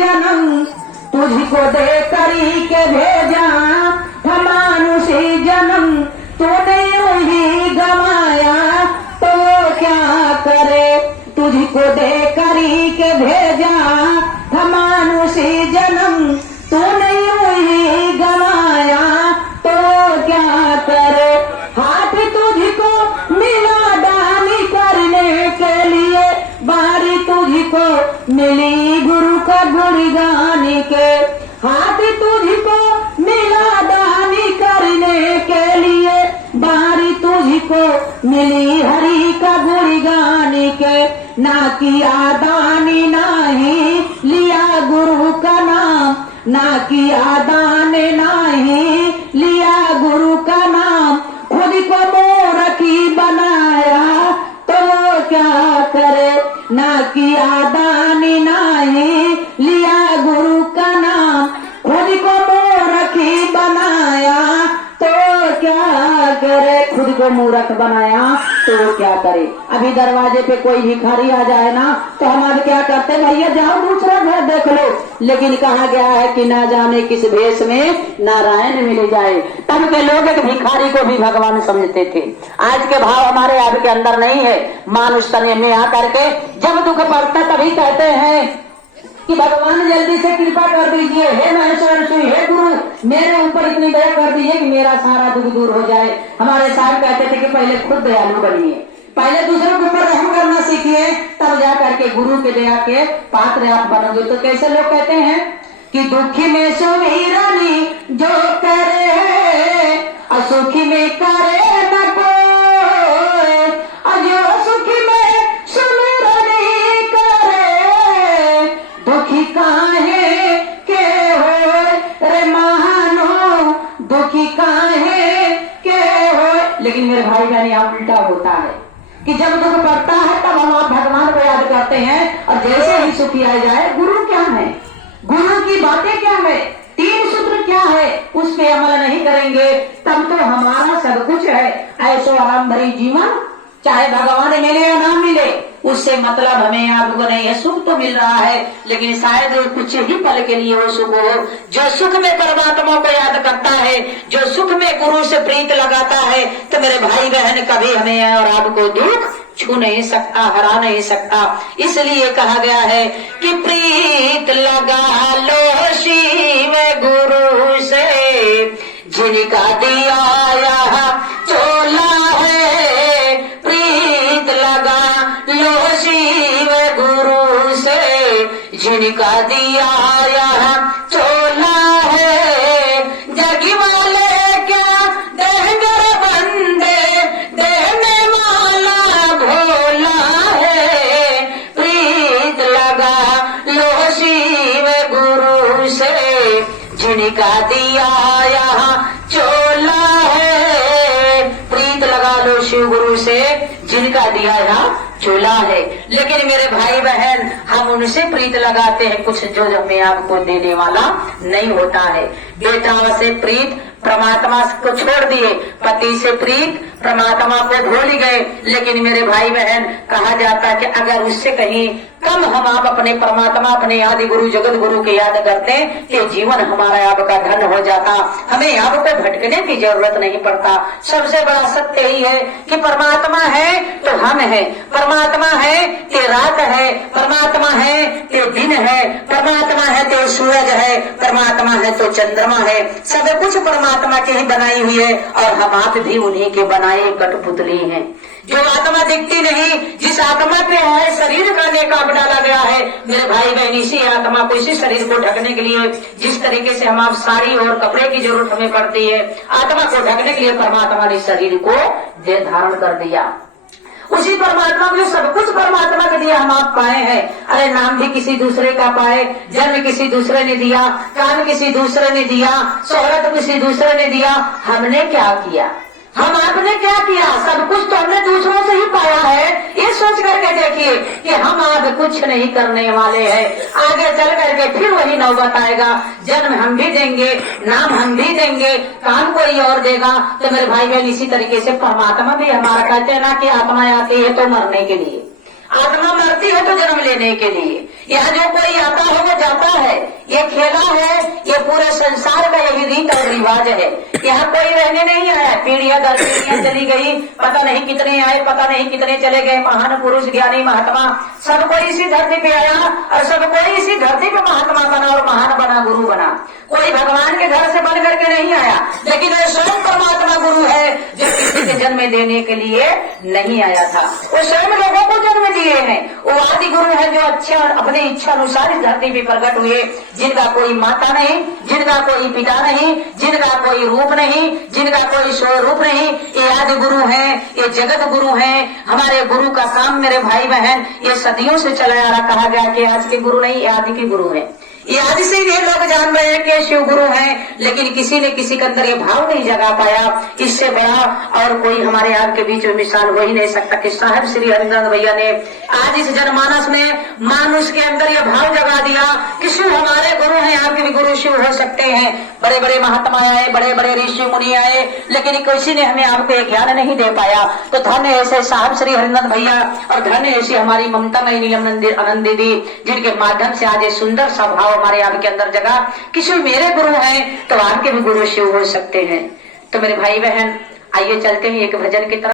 जन्म तुझको दे करी के भेजा था मानुषी जन्म, तूने वही गवाया तो क्या करे। तुझको दे करी के भेजा था मानुषी जन्म, तूने वही गवाया तो क्या करे। हाथ तुझको मिला दानी करने के लिए, बारी तुझको मिली गुरु का गुणगान के। हाथ तुझको मिला दानी करने के लिए, बारी तुझको मिली हरि का गुणगान के। ना किया दानी नाही लिया गुरु का नाम, ना किया दान नाही लिया गुरु का नाम। खुद को मूर्खी बनाया तो क्या करे। ना किया दान नाही लिया गुरु का नाम, खुद को मूर्खी बनाया तो क्या करे। खुद को मूर्ख बनाया तो क्या करे। अभी दरवाजे पे कोई भिखारी आ जाए ना तो हम अब क्या करते, भैया जाओ दूसरा घर देख लो। लेकिन कहा गया है कि ना जाने किस भेष में नारायण मिल जाए। तब के लोग एक भिखारी को भी भगवान समझते थे। आज के भाव हमारे आपके अंदर नहीं है। मानुष तने में आकर के जब दुख पड़ता तभी कहते हैं कि भगवान जल्दी से कृपा कर दीजिए, हे महेश्वर श्री, हे गुरु मेरे ऊपर इतनी दया कर दीजिए कि मेरा सारा दुख दूर हो जाए। हमारे साहब कहते थे कि पहले खुद दयालु बनिए, पहले दूसरों के ऊपर रहम करना सीखिए, तब जा करके गुरु के दया के पात्र आप बनोगे। तो कैसे लोग कहते हैं कि दुखी में सुमिरनी जो करे, असुखी में करे न कोई, अजो सुखी में सुमिरनी करे, दुखी काहे के हो रे मानो, दुखी काहे के हो। लेकिन मेरे भाई बहन यहाँ उल्टा होता है कि जब दुख पड़ता है तब हम आप भगवान को याद करते हैं, और जैसे ही सुखी आ जाए गुरु क्या है, गुरु की बातें क्या है, तीन सूत्र क्या है, उस पे अमल नहीं करेंगे तब तो हमारा सब कुछ है ऐसो आराम भरी जीवन, चाहे भगवान मिले या ना मिले उससे मतलब हमें आपको नहीं है। सुख तो मिल रहा है लेकिन शायद कुछ ही पल के लिए वो सुख हो। जो सुख में परमात्मा को याद करता है, जो सुख में गुरु से प्रीत लगाता है, तो मेरे भाई बहन कभी हमें और आपको दुख छू नहीं सकता, हरा नहीं सकता। इसलिए कहा गया है कि प्रीत लगा लो शिव गुरु से, जिनका दिया चोला है। प्रीत लगा लो शिव गुरु से, जिनका दिया चोला है। जगी वाले क्या देंगे बंदे, देने वाला भोला है। प्रीत लगा लो शिव गुरु से, जिनका दिया चोला है। प्रीत लगा लो शिव गुरु से, जिनका दिया चोला है। लेकिन मेरे भाई बहन हम उनसे प्रीत लगाते हैं कुछ जो हमें आपको देने वाला नहीं होता है। बेटा से प्रीत परमात्मा को छोड़ दिए, पति से प्रीत परमात्मा को भूल गए। लेकिन मेरे भाई बहन कहा जाता है कि अगर उससे कहीं कम हम आप अपने परमात्मा, अपने आदि गुरु जगत गुरु के याद करते कि जीवन हमारा आपका धन हो जाता, हमें आपको भटकने की जरूरत नहीं पड़ता। सबसे बड़ा सत्य यही है कि परमात्मा है तो हम है, परमात्मा है तो रात है, परमात्मा है तो दिन है, परमात्मा है तो सूरज है, परमात्मा है तो चंद्रमा है। सब कुछ परमात्मा की ही बनाई हुई है और हम आप भी उन्हीं के बनाए कठपुतली हैं। जो आत्मा दिखती नहीं, जिस आत्मा पे है शरीर का नेकाब डाला गया है, मेरे भाई बहन इसी आत्मा को, इसी शरीर को ढकने के लिए जिस तरीके से हम आप साड़ी और कपड़े की जरूरत हमें पड़ती है, आत्मा को ढकने के लिए परमात्मा ने शरीर को धारण कर दिया। उसी परमात्मा को सब कुछ परमात्मा के दिया हम आप पाए हैं। अरे नाम भी किसी दूसरे का पाए, जन्म किसी दूसरे ने दिया, काम किसी दूसरे ने दिया, शोहरत किसी दूसरे ने दिया। हमने क्या किया, हम आपने क्या किया? सब कुछ तो हमने दूसरों से ही पाया है। ये सोच करके देखिए कि हम आप कुछ नहीं करने वाले हैं। आगे चल करके फिर वही नौबत आएगा, जन्म हम भी देंगे, नाम हम भी देंगे, काम कोई और देगा। तो मेरे भाई बहन इसी तरीके से परमात्मा भी हमारा कहते हैं ना कि आत्मा आती है तो मरने के लिए, आत्मा मरती है तो जन्म लेने के लिए। यहाँ जो कोई आता है वो जाता है, ये खेला है, ये पूरे संसार का यही रीत और रिवाज है। यहाँ कोई रहने नहीं आया, पीढ़ियां दर पीढ़ियां चली गई, पता नहीं कितने आए, पता नहीं कितने चले गए, महान पुरुष ज्ञानी महात्मा सब कोई इसी धरती पे आया और सब कोई इसी धरती पे महात्मा बना और महान बना, गुरु बना। कोई भगवान के घर से बन करके नहीं आया, लेकिन वो स्वयं परमात्मा गुरु है जो किसी के जन्म देने के लिए नहीं आया था, वो स्वयं लोगों को जन्म दिए हैं। वो आदि गुरु है जो अच्छा अपने इच्छा अनुसार इस धरती पे प्रकट हुए, जिनका कोई माता नहीं, जिनका कोई पिता नहीं, जिनका कोई रूप नहीं, जिनका कोई स्वरूप नहीं, ये आदि गुरु हैं, ये जगत गुरु हैं। हमारे गुरु का काम मेरे भाई बहन ये सदियों से चला आ रहा, कहा गया कि आज के गुरु नहीं, ये आदि के गुरु हैं। ये आदि से ये लोग जान रहे हैं कि शिव गुरु हैं, लेकिन किसी ने किसी के अंदर ये भाव नहीं जगा पाया। इससे बड़ा और कोई हमारे आपके बीच में मिसाल हो ही नहीं सकता कि साहब श्री हरिनंद भैया ने आज इस जनमानस में मानुष के अंदर ये भाव जगा दिया कि शिव हमारे गुरु हैं, आपके भी गुरु शिव हो सकते हैं। बड़े बड़े महात्मा आए, बड़े बड़े ऋषि मुनि आए, लेकिन किसी ने हमें आपको एक ज्ञान नहीं दे पाया। तो धन्य ऐसे साहब श्री हरिनंद भैया और धन्य ऐसी हमारी ममता मई नीलम आनंद दीदी, जिनके माध्यम से आज ये सुंदर सा भाव हमारे आपके अंदर जगा कि शिव मेरे गुरु हैं तो आपके भी गुरु शिव हो सकते हैं। तो मेरे भाई बहन आइए चलते हैं एक भजन की तरफ।